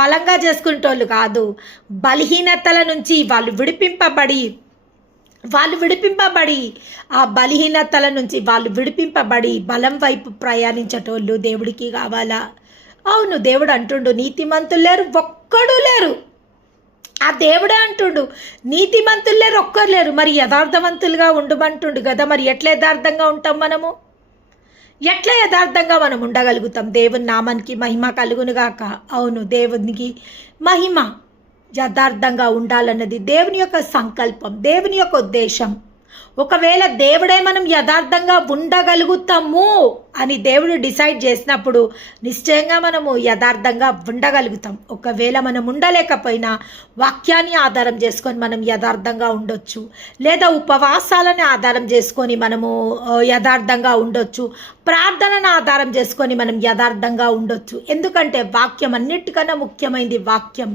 బలంగా చేసుకునేటోళ్ళు కాదు. బలహీనతల నుంచి వాళ్ళు విడిపింపబడి ఆ బలహీనతల నుంచి వాళ్ళు విడిపింపబడి బలం వైపు ప్రయాణించేటోళ్ళు దేవుడికి కావాలా. అవును, దేవుడు అంటుండు నీతిమంతులు లేరు, ఒక్కడు లేరు. ఆ దేవుడే అంటుండు నీతిమంతులు లేరు, ఒక్కరు లేరు. మరి యథార్థవంతులుగా ఉండమంటుండు కదా. మరి ఎట్లా యథార్థంగా ఉంటాం మనము? ఎట్లా యథార్థంగా మనం ఉండగలుగుతాం? దేవుని నామానికి మహిమ కలుగునుగాక. అవును, దేవునికి మహిమ. యథార్థంగా ఉండాలన్నది దేవుని యొక్క సంకల్పం, దేవుని యొక్క ఉద్దేశం. ఒకవేళ దేవుడే మనం యథార్థంగా ఉండగలుగుతాము అని దేవుడు డిసైడ్ చేసినప్పుడు నిశ్చయంగా మనము యథార్థంగా ఉండగలుగుతాం. ఒకవేళ మనం ఉండలేకపోయినా వాక్యాన్ని ఆధారం చేసుకొని మనం యథార్థంగా ఉండొచ్చు, లేదా ఉపవాసాలను ఆధారం చేసుకొని మనము యథార్థంగా ఉండొచ్చు, ప్రార్థనను ఆధారం చేసుకొని మనం యథార్థంగా ఉండొచ్చు. ఎందుకంటే వాక్యం అన్నిటికన్నా ముఖ్యమైనది. వాక్యం